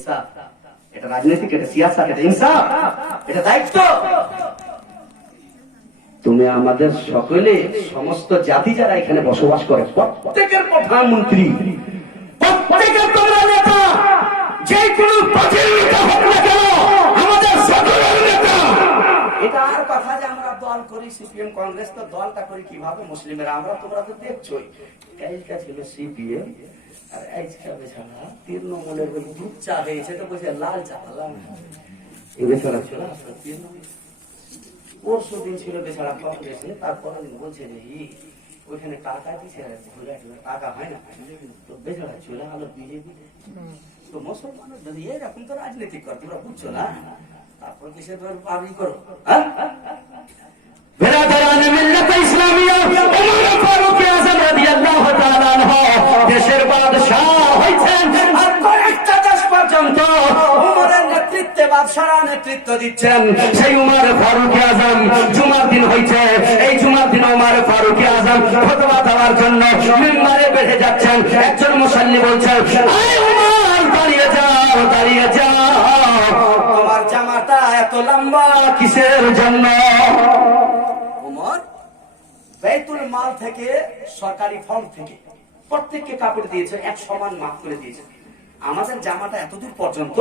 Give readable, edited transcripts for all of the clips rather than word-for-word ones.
এটা রাজনীতিক, এটা সিয়াসত, এটা ইনসাফ, এটা দায়িত্ব। তুমি আমাদের সকলে সমস্ত জাতি যারা এখানে বসবাস করে প্রত্যেকের প্রধানমন্ত্রী, প্রত্যেকের তোমরা নেতা, যে কোনো পার্টির নেতা হোক না কেন আমাদের সকলের নেতা। এটা আর কথা যে আমরা দল করি সিপিএম কংগ্রেস, তো দলটা করি কিভাবে মুসলিমেরা আমরা, তোমরা তো দেখছোই। কালটা ছিল সিপিএম আর আজকে বেছাড়া তৃণমূলের দুধ চা হয়েছে, তো বলছে লাল চা, এই বেছাড়া ছিল পরশু দিন ছিল বেছাড়া কংগ্রেসে, তারপর বলছে যে ওইখানে টাকা দিচ্ছে, টাকা হয় না, তো বেছাড়া ছিল আলো বিজেপি। তো মুসলমানের যদি এরকম তো রাজনীতি কর, তোমরা বুঝছো না, তারপর কিসে তোমার পাবি করো। দেশের বাদশাহ হয়েছেন আর কয়েকটা দেশ পর্যন্ত উমরের নেতৃত্বে বাদশারা নেতৃত্ব দিচ্ছেন। সেই উমর ফারুক আজম জুমার দিন হয়েছে, এই জুমার দিন উমর ফারুক আজম খুতবা দেওয়ার জন্য মিম্বারে বেড়ে যাচ্ছেন। একজন মুসাল্লি বলছেন, উমর দাঁড়িয়ে যাও, দাঁড়িয়ে যাও, তোমার জামাটা এত লম্বা কিসের জন্য? উমর বাইতুল মাল থেকে, সরকারি ফর্ম থেকে প্রত্যেককে কাপড় দিয়েছে, এক সমান মাপ করে দিয়েছে। আমাদের জামাটা এতদূর পর্যন্ত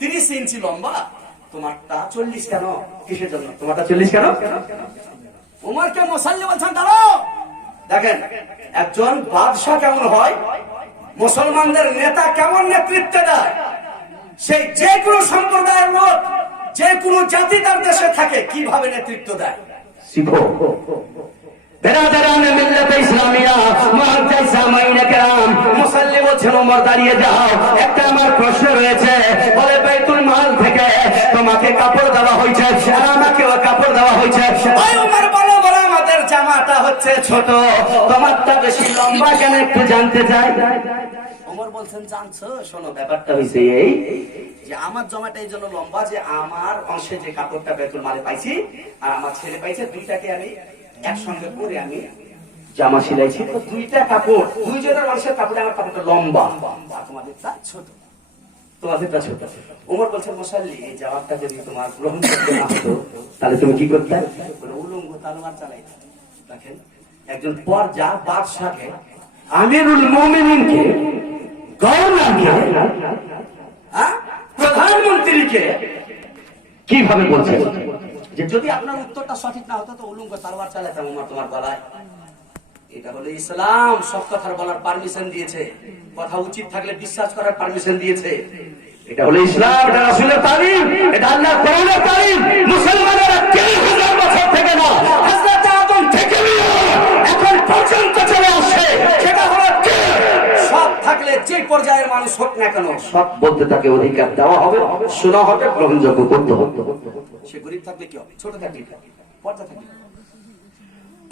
30 ইঞ্চি লম্বা, তোমারটা 40 কেন? কিসের জন্য তোমারটা 40 কেন? উমরকে মুসাল্লি বলছেন দাঁড়াও। দেখেন একজন বাদশাহ কেমন হয়, মুসলমানদের নেতা কেমন নেতৃত্ব দেয়, সেই যে কোনো সম্প্রদায়ের লোক, যে কোনো জাতি তার দেশে থাকে কিভাবে নেতৃত্ব দেয় শিখো। মুসাল্লি বলছেন উমর দাঁড়িয়ে যাও, একটা আমার প্রশ্ন রয়েছে। বলে বাইতুল মাল থেকে তোমাকে কাপড় দেওয়া হয়েছে আর আমাকেও কাপড় দেওয়া হয়েছে, উমর বলো বলো আমাদের জামাটা হচ্ছে ছোট, তোমারটা বেশি লম্বা কেন একটু জানতে চাই। উমর বলছেন জানছো, শোনো ব্যাপারটা হয়েছে এই যে আমার জামাটা এই জন্য লম্বা যে আমার অংশে যে কাপড়টা বাইতুল মালে পাইছি আর আমার ছেলে পাইছে, দুইটাকে আমি একসঙ্গে করে আমি জামা সিলাইছি, তো দুইটা কাপড়, দুইজনের অংশের কাপড়ে আমার কাপড়টা লম্বা, তোমাদেরটা ছোট, তোমাদেরটা ছোট। উমর বলছেন মুসাল্লি এই জামাটা যদি তোমার গ্রহণ করতে না হতো তাহলে তুমি কি করতে? উলঙ্গ তলোয়ার চালাইতে। দেখেন একজন পর্যা বাদশাকে, আমিরুল মুমিনিনকে, গভর্নরকে, প্রধানমন্ত্রীকে কিভাবে বলছেন যে যদি আপনার উত্তরটা সঠিক না হতো তো উলঙ্গ তলোয়ার চালাতাম উমর তোমার গলায়। এটা হলো ইসলাম, সব কথা বলার পারমিশন দিয়েছে, কথা উচিত থাকলে বিশ্বাস করার পারমিশন দিয়েছে। এটা হলো ইসলাম, এটা রাসূলের তালিম, এটা আল্লাহর কোরআনের তালিম। মুসলমানেরা 3000 বছর থেকে না, হযরত আদম থেকে এখন পর্যন্ত চলে আসছে। সেটা হলো সব থাকলে যে পর্যায়ের মানুষ হোক না কেন সব বলতে তাকে অধিকার দেওয়া হবে, শোনা হবে, গ্রহণযোগ্য করতে হবে। সে গরিব থাকলে কি হবে, ছোট থাকলে কি হবে, পর্দা থাকলে।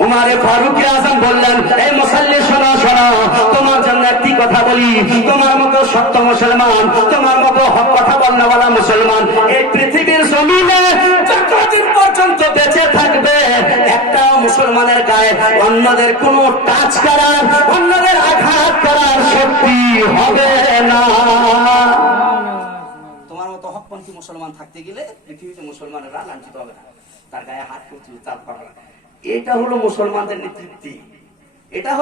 উমরে ফারুক আজম বললেন, এই মুসাল্লি শোনো শোনো, তোমার জন্য একটি কথা বলি, তোমার মতো সত্য মুসলমান, তোমার মতো হক কথা বলনেওয়ালা মুসলমান এই পৃথিবীর জমিনে যতদিন পর্যন্ত বেঁচে থাকবে একটা মুসলমানের গায়ে অন্যদের কোনো টাচ করার, অন্যদের আঘাত করার শক্তি হবে না। তোমার মতো হকপন্থী মুসলমান থাকতে গেলে পৃথিবীতে মুসলমানেরা লাঞ্ছিত হবে না, তার গায়ে হাত করতে চাপ করা। এটা হলো মুসলমানদের নেতৃত্ব, এটা হলো